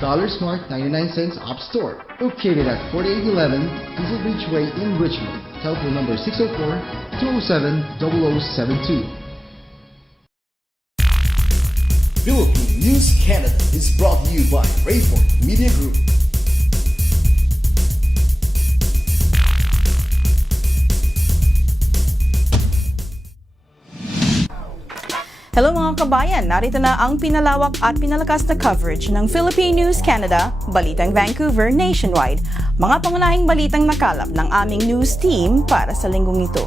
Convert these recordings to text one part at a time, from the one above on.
Smart 99 cents App Store. Located at 4811 Diesel Beach Way in Richmond. Telephone number 604-207-0072. Philippine News Canada is brought to you by Rayford Media Group. Hello mga kabayan, narito na ang pinalawak at pinalakas na coverage ng Philippine News Canada, Balitang Vancouver Nationwide. Mga pangunahing balitang nakalap ng aming news team para sa linggong ito.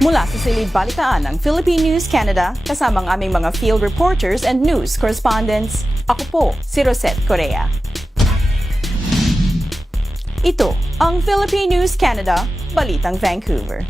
Mula sa silid balitaan ng Philippine News Canada, kasama ang aming mga field reporters and news correspondents, ako po si Rosette Correa. Ito ang Philippine News Canada, Balitang Vancouver.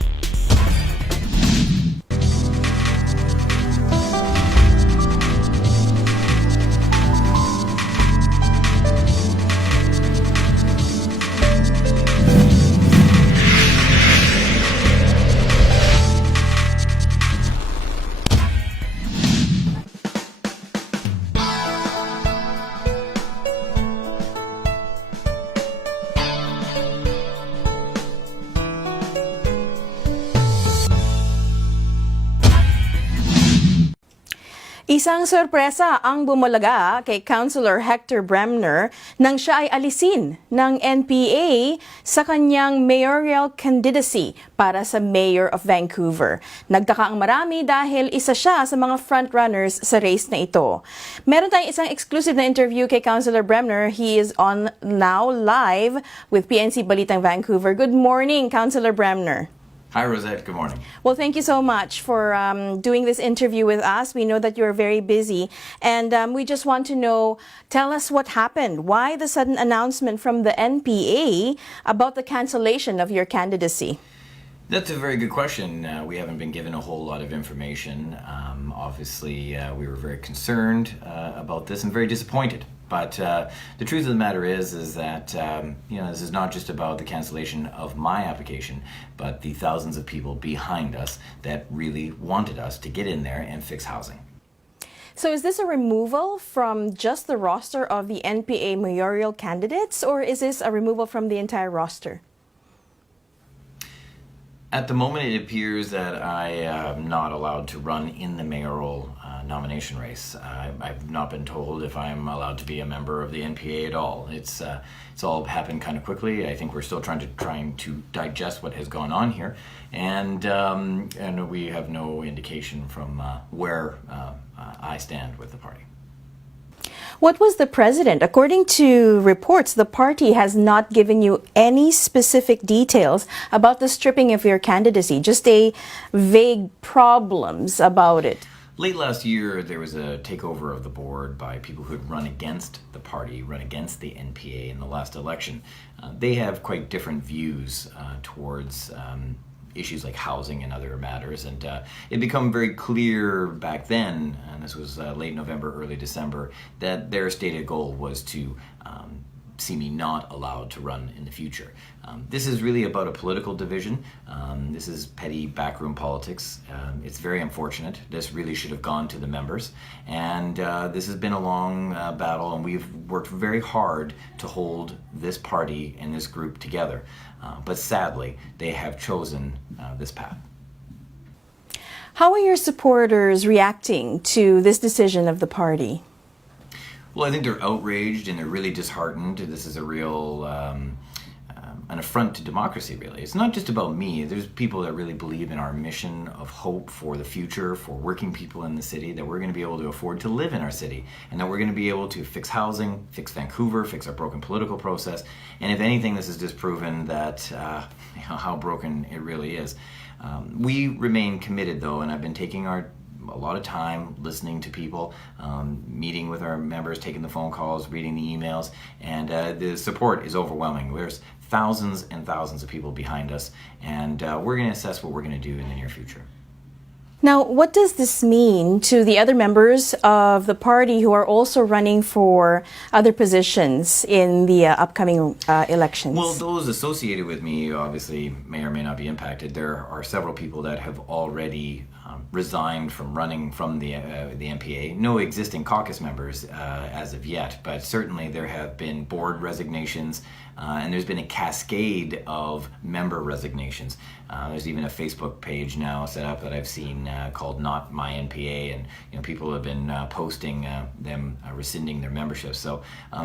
Isang sorpresa ang bumalaga kay Councilor Hector Bremner nang siya ay alisin ng NPA sa kanyang mayoral candidacy para sa Mayor of Vancouver. Nagtaka ang marami dahil isa siya sa mga frontrunners sa race na ito. Meron tayong isang exclusive na interview kay Councilor Bremner. He is on now live with PNC Balitang Vancouver. Good morning, Councilor Bremner. Hi, Rosette. Good morning. Well, thank you so much for doing this interview with us. We know that you're very busy, and we just want to know, tell us what happened. Why the sudden announcement from the NPA about the cancellation of your candidacy? That's a very good question. We haven't been given a whole lot of information. Obviously, we were very concerned about this and very disappointed. But the truth of the matter is that this is not just about the cancellation of my application, but the thousands of people behind us that really wanted us to get in there and fix housing. So is this a removal from just the roster of the NPA mayoral candidates, or is this a removal from the entire roster? At the moment, it appears that I am not allowed to run in the mayoral nomination race. I've not been told if I'm allowed to be a member of the NPA at all. It's all happened kind of quickly. I think we're still trying to digest what has gone on here, and we have no indication from where I stand with the party. What was the president? According to reports, the party has not given you any specific details about the stripping of your candidacy, just a vague problems about it. Late last year, there was a takeover of the board by people who had run against the party, run against the NPA in the last election. They have quite different views towards issues like housing and other matters, and it became very clear back then, and this was late November, early December, that their stated goal was to see me not allowed to run in the future. This is really about a political division. This is petty backroom politics. It's very unfortunate. This really should have gone to the members, and this has been a long battle, and we've worked very hard to hold this party and this group together. But sadly, they have chosen this path. How are your supporters reacting to this decision of the party? Well, I think they're outraged and they're really disheartened. This is a real an affront to democracy, really. It's not just about me. There's people that really believe in our mission of hope for the future, for working people in the city, that we're going to be able to afford to live in our city, and that we're going to be able to fix housing, fix Vancouver, fix our broken political process. And if anything, this has disproven that how broken it really is. We remain committed, though, and I've been taking a lot of time listening to people, meeting with our members, taking the phone calls, reading the emails, and the support is overwhelming. There's thousands and thousands of people behind us, and we're going to assess what we're going to do in the near future. Now, what does this mean to the other members of the party who are also running for other positions in the upcoming elections? Well, those associated with me obviously may or may not be impacted. There are several people that have already resigned from running from the NPA. No existing caucus members as of yet, but certainly there have been board resignations, and there's been a cascade of member resignations. There's even a Facebook page now set up that I've seen called Not My NPA, and people have been posting them rescinding their memberships. So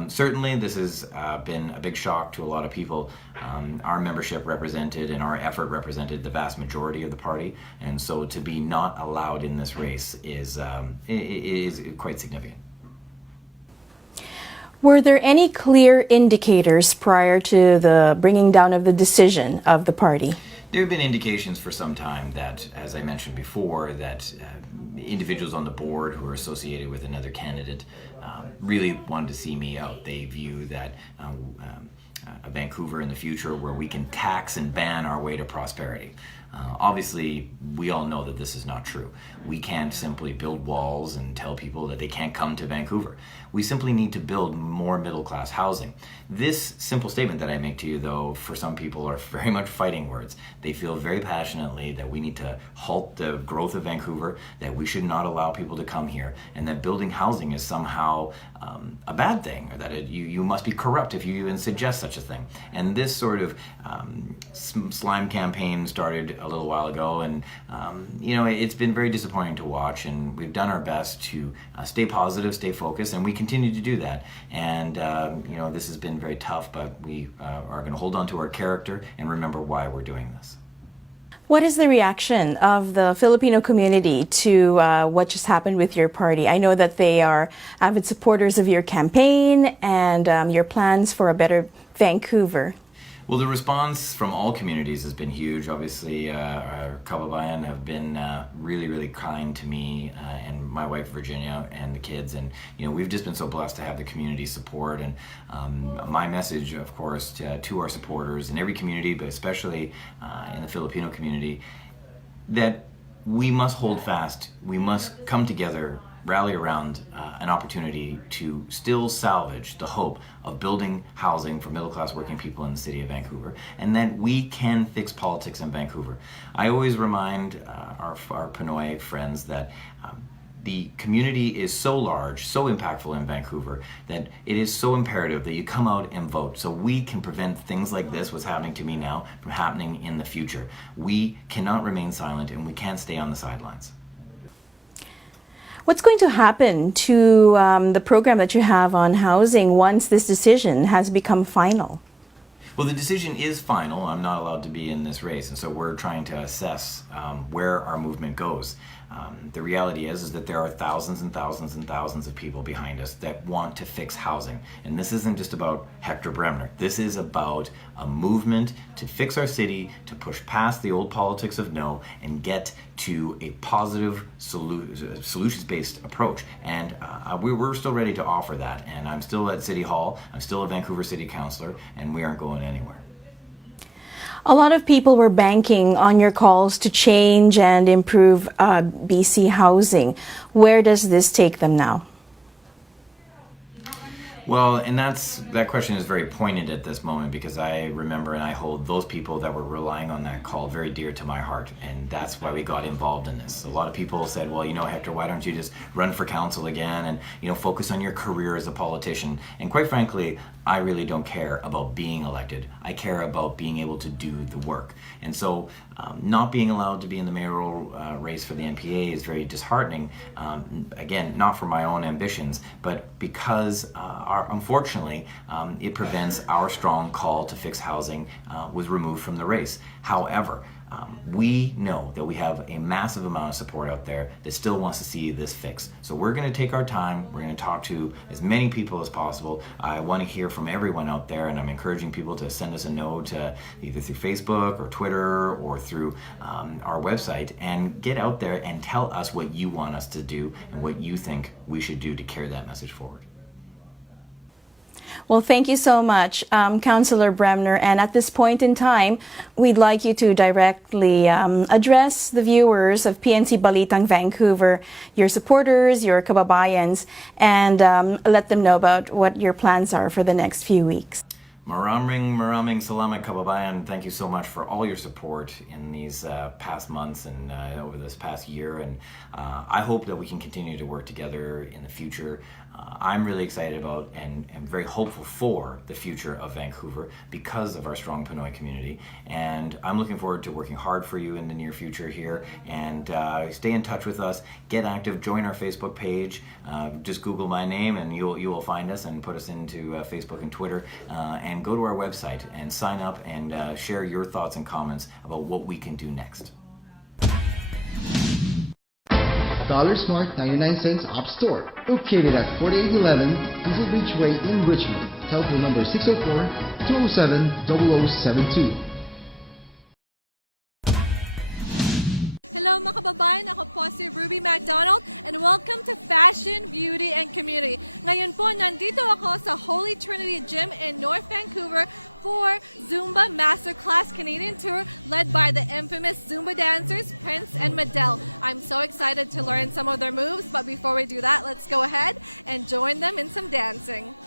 certainly this has been a big shock to a lot of people. Our membership represented and our effort represented the vast majority of the party, and so to be not allowed in this race is quite significant. Were there any clear indicators prior to the bringing down of the decision of the party? There have been indications for some time that, as I mentioned before, that individuals on the board who are associated with another candidate really wanted to see me out. They view that Vancouver in the future where we can tax and ban our way to prosperity. Obviously, we all know that this is not true. We can't simply build walls and tell people that they can't come to Vancouver. We simply need to build more middle-class housing. This simple statement that I make to you, though, for some people are very much fighting words. They feel very passionately that we need to halt the growth of Vancouver, that we should not allow people to come here, and that building housing is somehow a bad thing, or that you must be corrupt if you even suggest such a thing. And this sort of slime campaign started a little while ago, and it's been very disappointing to watch, and we've done our best to stay positive, stay focused, and we continue to do that. And this has been very tough, but we are going to hold on to our character and remember why we're doing this. What is the reaction of the Filipino community to what just happened with your party? I know that they are avid supporters of your campaign and your plans for a better Vancouver. Well, the response from all communities has been huge. Obviously, our kababayan have been really, really kind to me and my wife Virginia and the kids, and we've just been so blessed to have the community support. And my message, of course, to our supporters in every community, but especially in the Filipino community, that we must hold fast. We must come together, rally around an opportunity to still salvage the hope of building housing for middle-class working people in the city of Vancouver, and that we can fix politics in Vancouver. I always remind our Pinoy friends that the community is so large, so impactful in Vancouver, that it is so imperative that you come out and vote so we can prevent things like this, what's happening to me now, from happening in the future. We cannot remain silent, and we can't stay on the sidelines. What's going to happen to the program that you have on housing once this decision has become final? Well, the decision is final. I'm not allowed to be in this race, and so we're trying to assess where our movement goes. The reality is that there are thousands and thousands and thousands of people behind us that want to fix housing. And this isn't just about Hector Bremner. This is about a movement to fix our city, to push past the old politics of no, and get to a positive solutions-based approach. And we're still ready to offer that. And I'm still at City Hall. I'm still a Vancouver City Councillor, and we aren't going anywhere. A lot of people were banking on your calls to change and improve BC housing. Where does this take them now? Well, and that question is very poignant at this moment, because I remember and I hold those people that were relying on that call very dear to my heart, and that's why we got involved in this. A lot of people said, well, Hector, why don't you just run for council again and focus on your career as a politician? And quite frankly, I really don't care about being elected. I care about being able to do the work. And so not being allowed to be in the mayoral race for the NPA is very disheartening. Again, not for my own ambitions, but because unfortunately it prevents our strong call to fix housing was removed from the race. However, we know that we have a massive amount of support out there that still wants to see this fixed. So we're going to take our time. We're going to talk to as many people as possible. I want to hear from everyone out there, and I'm encouraging people to send us a note either through Facebook or Twitter or through our website, and get out there and tell us what you want us to do and what you think we should do to carry that message forward. Well, thank you so much, Councillor Bremner. And at this point in time, we'd like you to directly address the viewers of PNC Balitang Vancouver, your supporters, your kababayans, and let them know about what your plans are for the next few weeks. Maraming salamat kababayan. Thank you so much for all your support in these past months and over this past year. And I hope that we can continue to work together in the future. I'm really excited about and very hopeful for the future of Vancouver because of our strong Pinoy community. And I'm looking forward to working hard for you in the near future here. And stay in touch with us. Get active. Join our Facebook page. Just Google my name and you will find us and put us into Facebook and Twitter. And go to our website and sign up and share your thoughts and comments about what we can do next. Dollar Smart 99 cents Op Store, located at 4811 Diesel Beach Way in Richmond. Telephone number 604-207-0072. Hello mga kababayan, ako po si Ruby McDonald and welcome to Fashion, Beauty, and Community. Ngayon po, nandito ako sa Holy Trinity Gym in North Vancouver for Zumba Masterclass Canadian Tour led by the infamous Zumba dancers Prince and Madel. I'm so excited to learn some of their moves, but before we do that, let's go ahead and join them in some dancing.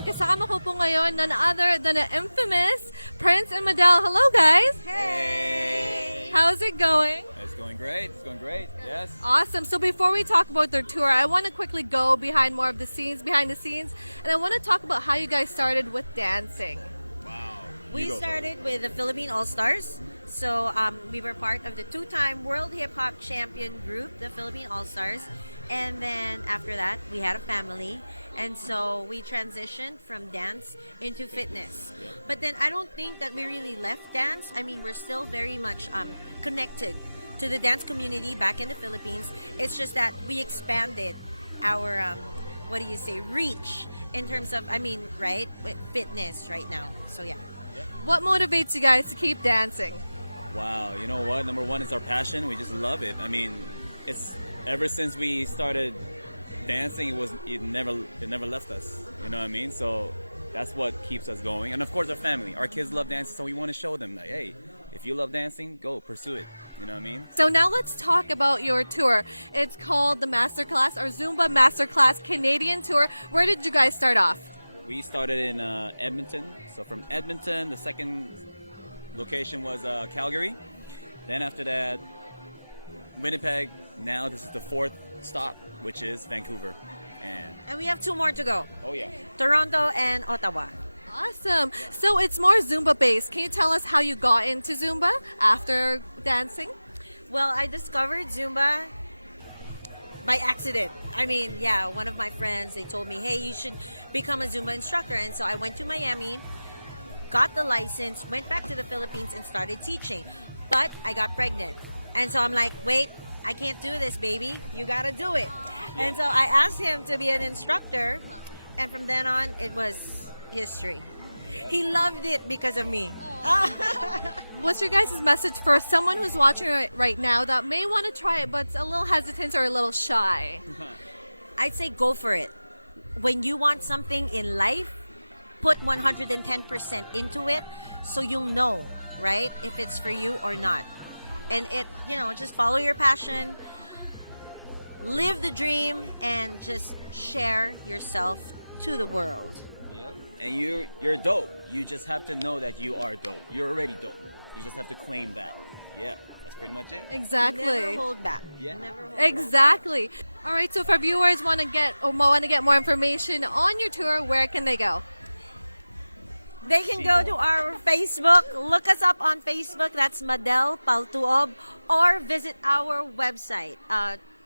Kasama ko po ngayon none other than the infamous Prince and Madel. Hello, guys. Hey. How's it going? It's going great. It's going great. Yes. Awesome. So before we talk about their tour, I want to quickly go behind the scenes, and I want to talk about how you guys started with dancing. Wow. We started with the Philippine All-Stars. So we were part of the two-time World Hip Hop Champion group, the Philippine All-Stars. And then after that, we had a family. And so we transitioned from dance into fitness. Yeah. But then I don't think that we really left dance. I mean, we're still very much connected to the dance community back in the Philippines. It's just that we expanded our, reach in terms of, right, with fitness right now. So yeah. What motivates you guys to keep dancing? Wow. You know what? Number one is our passion. We just love it. I mean, it's ever since we started dancing, it never left us. You know what I mean? So that's what keeps us going. And of course, our family. Our kids love dancing, so we want to show them that, hey, if you love dancing, go pursue it. You know what I mean? So now let's talk about your tour. It's called the Masterclass or Zumba Masterclass Canadian Tour. Where did you guys start off? We started in Edmonton. So from Edmonton, the second location was Calgary. Then after that, Winnipeg. Now this is the fourth stop, which is Vancouver. And we have two more to go. Oh yeah. Toronto and Ottawa. Awesome. So it's more Zumba based. Can you tell us how you got into Zumba after dancing? Well, I discovered Zumba by accident. One of my friends, they told me, hey, you should become a Zumba instructor. And so I went to Miami, got the license, went back to the Philippines and started teaching. But I got pregnant. And so I'm like, wait, I can't do this, baby. You got to do it. And so I asked him to be an instructor. And from then on, it was history. He loved it because of me. What's your guys' message for someone who's watching it right now that may want to try it but's a little hesitant or a little shy? I'd say go for it. When you want something in life, put 110% into it so you'll know, right, if it's for you or not. And just follow your passion, live the dream, and just share yourself to the world. Yep. And you're dope. You just have to know that you are dope. You're already dope. You just have to claim that. Yeah, that's pretty much it. Exactly. Never hold back. Yeah. Never hold Exactly. All right, so if our viewers want to get more information on your tour, where can they go? They can go to our Facebook. Look us up on Facebook. That's Madel Paltuob. Or visit our website,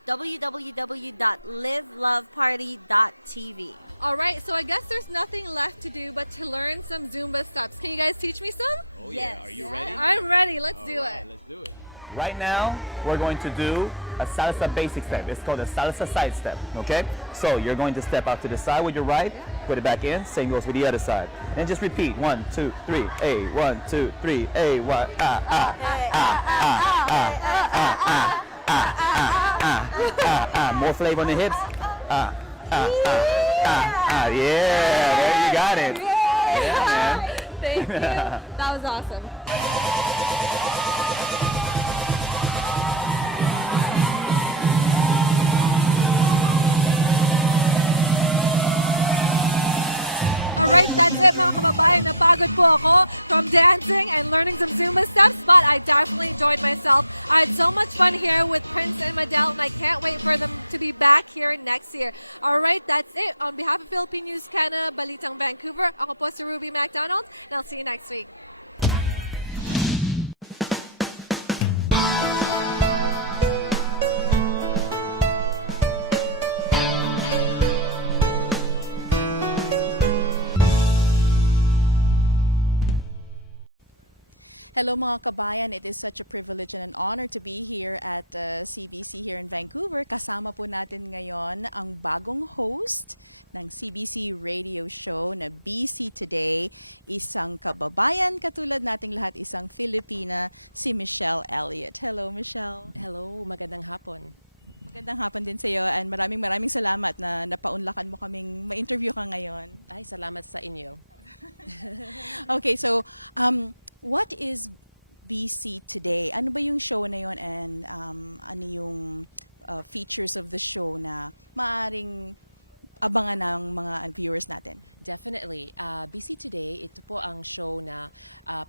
www.liveloveparty.tv. All right, so I guess there's nothing left to do but to learn some Zumba steps. Can you guys teach me some? Oh yeah. Yes. Are you ready? I'm ready. Let's All do right, it. Let's do it. Right now, we're going to do a salsa basic step. It's called a salsa side step, okay? So you're going to step out to the side with your right, put it back in, same goes with the other side. And just repeat, 1, 2, 3, A, 1, 2, 3, A, 1, more flavor on the hips. Yeah, there you got it. Yeah, man. Thank you. That was awesome. Alright, that's it mga kababayan. Napagod po ako from dancing and learning some Zumba steps, but I definitely enjoyed myself. I had so much fun here with Prince and Madel, and I can't wait for them to be back here next year. Alright, that's it. On behalf of Philippine News Canada, Balitang Vancouver, ako po si Ruby MacDonald, and I'll see you next week. Hello mga kabayan, it is such a privilege and an honor to be here at CBC here in Vancouver. Kasama po natin ngayon ang bagong host ng CBC radio show na BC Today, isang kababayan katulad nating lahat, isang Filipina, si Michelle Elliott. Hello Michelle. Hello, magandang hapon. Magandang hapon din sa iyo and maraming salamat na napaunlakan mo kaming ma-interview ka ngayon. Ay, salamat sa inyo. Okay, so what is BC Today? Ano ba yung show na yon and ano yung features of the show na maaring abangan ng mga viewers natin? Definitely. BC Today, ito po ang show na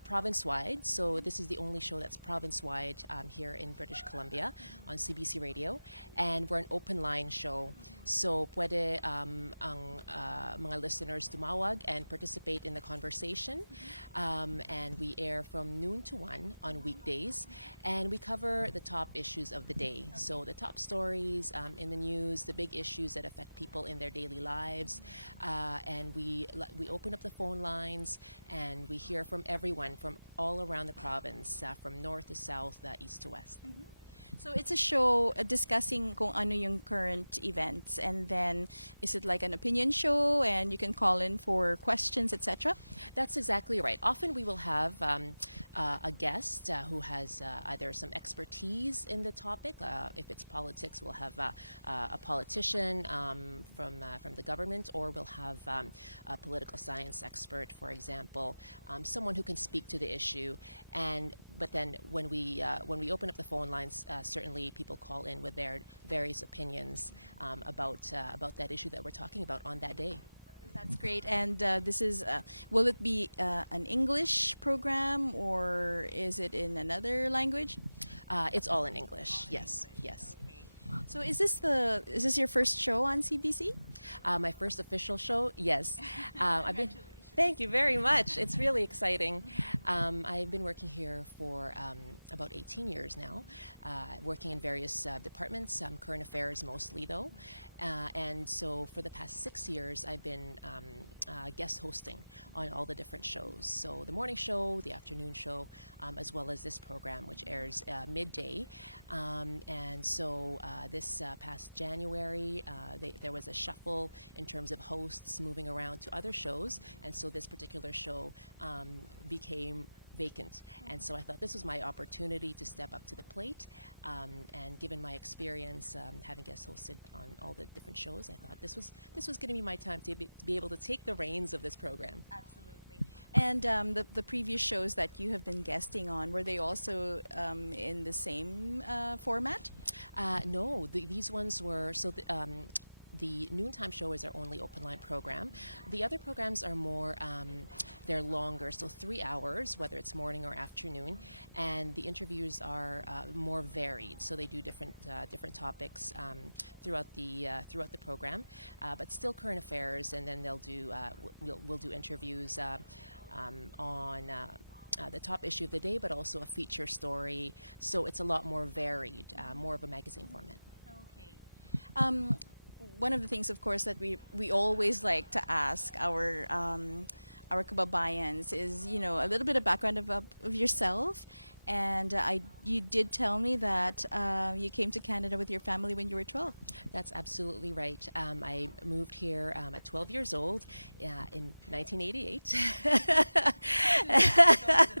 province-wide. So this is the only show that's province-wide here in British Columbia on CBC Radio. And we're an open-line show. So pwede ang mga listeners tumawag and participate in the conversation. And we air from noon to 1 on weekdays. And we cover the top issues of the day. So the top stories in the news, the big issues that affect people in their daily lives. And we open up the phone lines and we hear from everyone from all around the province, from north to south, east to west. Mm-hmm. So it's a show discussing kung ano yung current events, and then is it like an opinion show and you can call in for questions, etc.? That's exactly right. Often we will have a guest who has either some expertise in the topic. If it's politics, we'll have a politician from the government, or we'll have a political science expert, for example, someone who can speak to the issue. But then when we open up the phone lines, certainly people call in with their various opinions about that issue that we're talking about on that day. That's great. And this is, will it be an English program or is it in another language? It's all in English. Yes. So is this your first show on CBC? My first official show, yes. Thank you very much. It's really exciting. I've been working here for about 18 years now, working in various departments, current affairs mostly though. And so for the past 6 years, I've been guest hosting on all the different shows. So the morning show, the afternoon show, as well as this program, which airs midday. And so this past January, there was a shuffle in terms of hosts moving around to other shows. And so this particular show became vacant. And so I thought this was my opportunity to step up to the plate. And given my experience having guest hosted on all the different shows, I thought this was going to be my time to be able to take the reins of this program. Absolutely. And the previous shows that you have been guesting on, were they also in the same format? No, these ones were the noontime show is our only open line program. The other programs are more, they're longer, so 3 hours, whether it's morning or afternoon, and the interviews are more varied. So they do different topics throughout the program, but still current affairs, and then they'll do we'll do interviews on. The top issue of the day, but also a feature story. So it's a lot more varied, more of a magazine format. Okay. One of the things, of course, that we always like to ask our kababayans is, a little bit of background of yourself And you did tell me that you came to Canada with your family when you were 12. That's absolutely right. I moved here at 12 years old in 1988.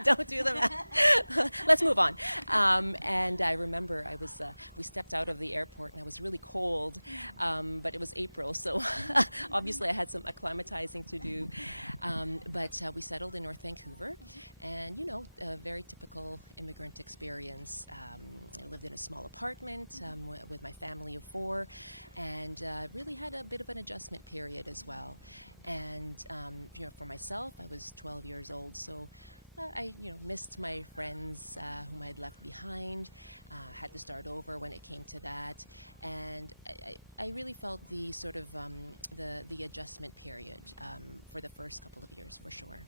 Don't do the math. Let's move on. And I remember we stepped out of the airport and I was really cold, but it was April, so obviously I had some acclimatizing to do. But we settled in North Vancouver, and a very typical immigrant experience. I lived in a small apartment with my family of 4, and really had a bit of an adjustment period as well. And for myself, I was 12 years old, so I missed my friends whom I had left behind. Had to start over when it came to that, and I really felt the sort of the adjustment period for the first couple of years, for sure.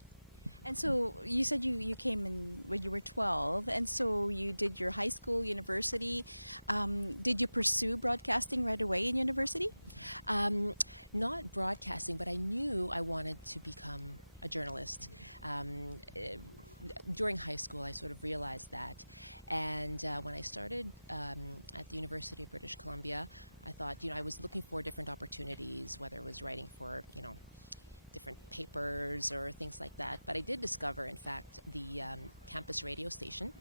And so you said you came in when you were 12, and so you did your high school, university. Did you pursue broadcasting right away in university? Not broadcasting, but I knew I wanted to become a journalist. During high school, I sort of realized that. And when I started at the University of British Columbia, I thought, I was looking for different opportunities, whether it was writing for, different papers or things like that. But I did discover, in fact, the campus radio station,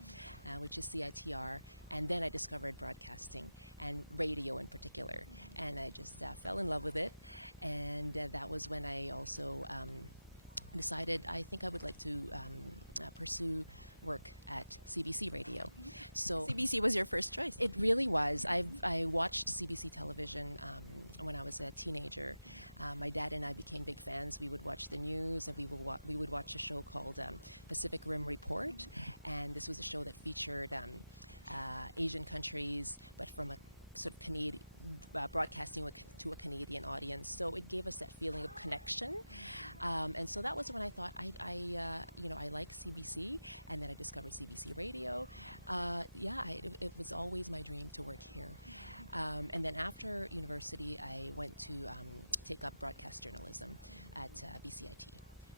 which is CITR, and then I discovered broadcasting and radio in particular. And I just fell in love with it. And that was when I also decided I think I would like to pursue work at CBC Radio. So CBC was your first choice. It really was. I watched CBC television when I was a teenager. My dad and I became big fans. We would watch the news, and we would watch a show called Pacific Rim Report, and this was a show that featured Asian countries, but from a sort of Canadian, broadcasting to a Canadian audience. So it gave us that feeling of connection. And so that was when I thought I like CBC, and then I discovered CBC Radio. It was always my dream to work here. And then after university, I went to take up broadcast journalism at BCIT.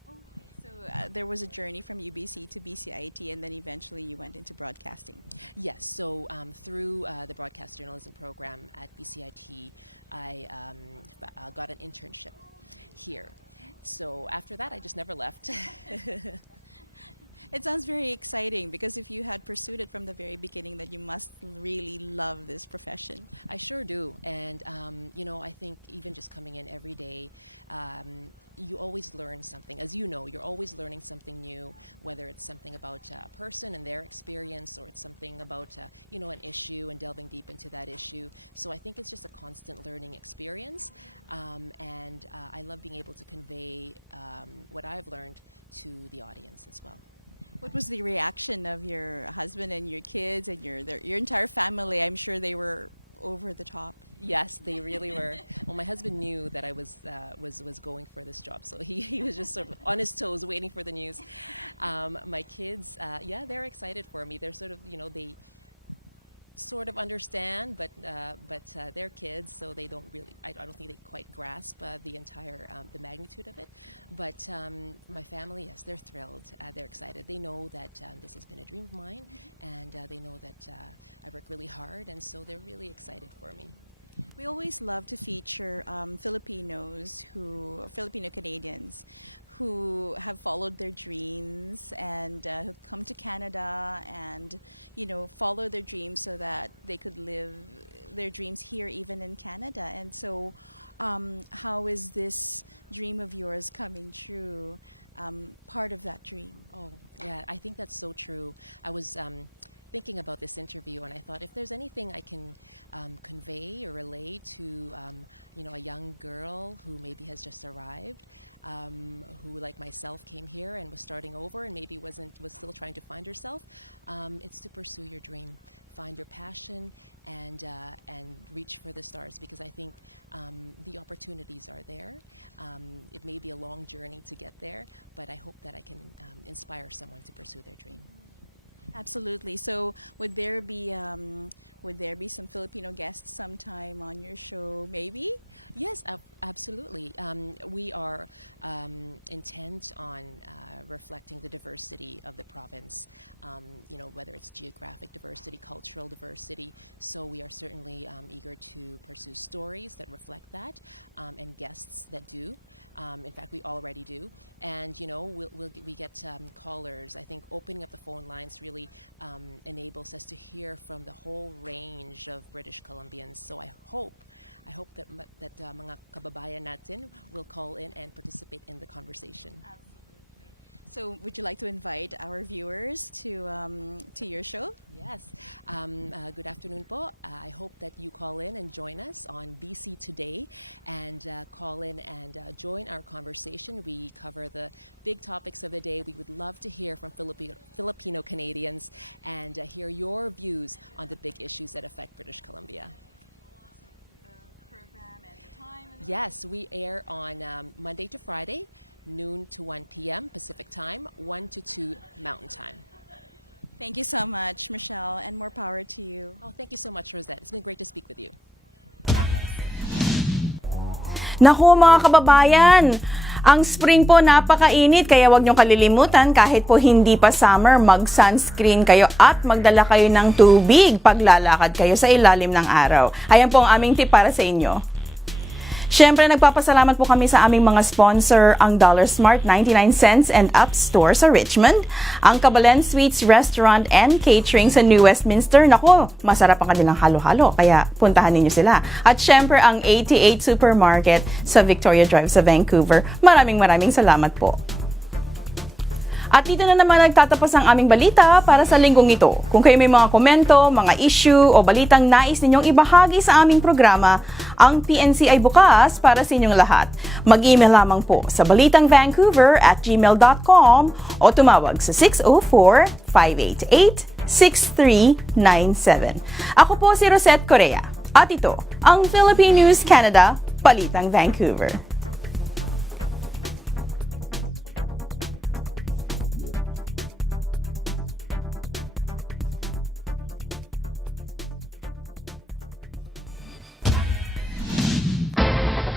Okay, so there was a journey from UBC to BCIT, and then eventually you went into broadcasting. Yes, so through the broadcast journalism program at BCIT, I got an internship here. So after that, I just never left. It sounds very exciting, because if you had pursued it from the very beginning, then you must really love this profession. I sure do. And, I think even just coming in every day, you always learn something. As you know, you're always learning something new, whether it's something about a person and their experience, or it's something about, an issue and delving deep into that issue. So I think it's just a constant learning experience. And I love being able to convey what I've learned to the audience as well. What was the reaction of your husband and your kids and your entire family? I'm sure they were over the top. Yes, they really were. Well, my husband knew that I was going for this job, so he was just sort of on his toes waiting for the news. My kids, they're excited for me. They're sort of, they sort of understand, but they're kids, so they don't really. I don't think they quite grasp the entire the magnitude of it. But my family, yes, they're thrilled. They're excited. They know that this has been a dream of mine, and they know that I work really hard, and so they're really excited for me. We always love to feature Filipino Canadians who have followed their dreams and who come to Canada and, follow their dreams so that they could live their dreams here, even in Canada. And so how is this dream of yours coming true, part of that dream? Oh, yeah, I think that's so true. I was thinking about this interview, and I thought if there's anything I can convey or relay to a young girl who maybe has just arrived, who like myself came here and was starting over and maybe was still trying to find herself, it's to pursue your dream, find your passion, and reach for the stars, because I think the opportunities are there. It may be a long journey to get there, but I hope that I can inspire someone to pursue their dream. Absolutely. So would there be some Filipino guests sometime on your show? Maybe. Yes, absolutely. We are intent on reflecting the diversity of the province, whether it's geographic diversity, cultural diversity. So we are certainly eager to pursue stories that reflect that, and guests that do. In fact, we already do. And, we get callers. I think opening up the phone lines really enables us to hear from the whole range of British Columbians. So I hope that mga kababayan natin will call in and participate in the conversation. So would you like to invite our viewers to your show? Yes. Good afternoon po. I hope that you call in and join us on BC Today and call in and join our conversation. We cover the big topics of the day. We would love to hear from Filipino Canadians and hear your views on the big issues that affect British Columbia. Yes, we air on Monday to Friday, noon to 1 p.m. Pacific Time, 1 to 2 Mountain Time. Thank you so much, Michelle, and more power to you. Oh, thank you so much, Rosette. It's been great to speak with you. Naku mga kababayan, ang spring po napakainit kaya huwag niyong kalilimutan kahit po hindi pa summer, mag-sunscreen kayo at magdala kayo ng tubig pag lalakad kayo sa ilalim ng araw. Ayan po ang aming tip para sa inyo. Siyempre, nagpapasalamat po kami sa aming mga sponsor, ang Dollar Smart 99 cents and Up Store sa Richmond, ang Kabalen Sweets Restaurant and Catering sa New Westminster. Nako, masarap ang kanilang halo-halo, kaya puntahan ninyo sila. At siyempre, ang 88 Supermarket sa Victoria Drive sa Vancouver. Maraming salamat po. At dito na naman nagtatapos ang aming balita para sa linggong ito. Kung kayo may mga komento, mga issue o balitang nais ninyong ibahagi sa aming programa, ang PNC ay bukas para sa inyong lahat. Mag-email lamang po sa balitangvancouver@gmail.com o tumawag sa 604-588-6397. Ako po si Rosette Correa at ito ang Philippine News Canada, Balitang Vancouver.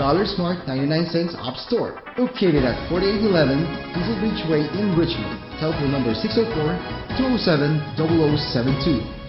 Dollar Smart 99 cents App Store, located at 4811 Diesel Beach Way in Richmond. Telephone number 604-207-0072.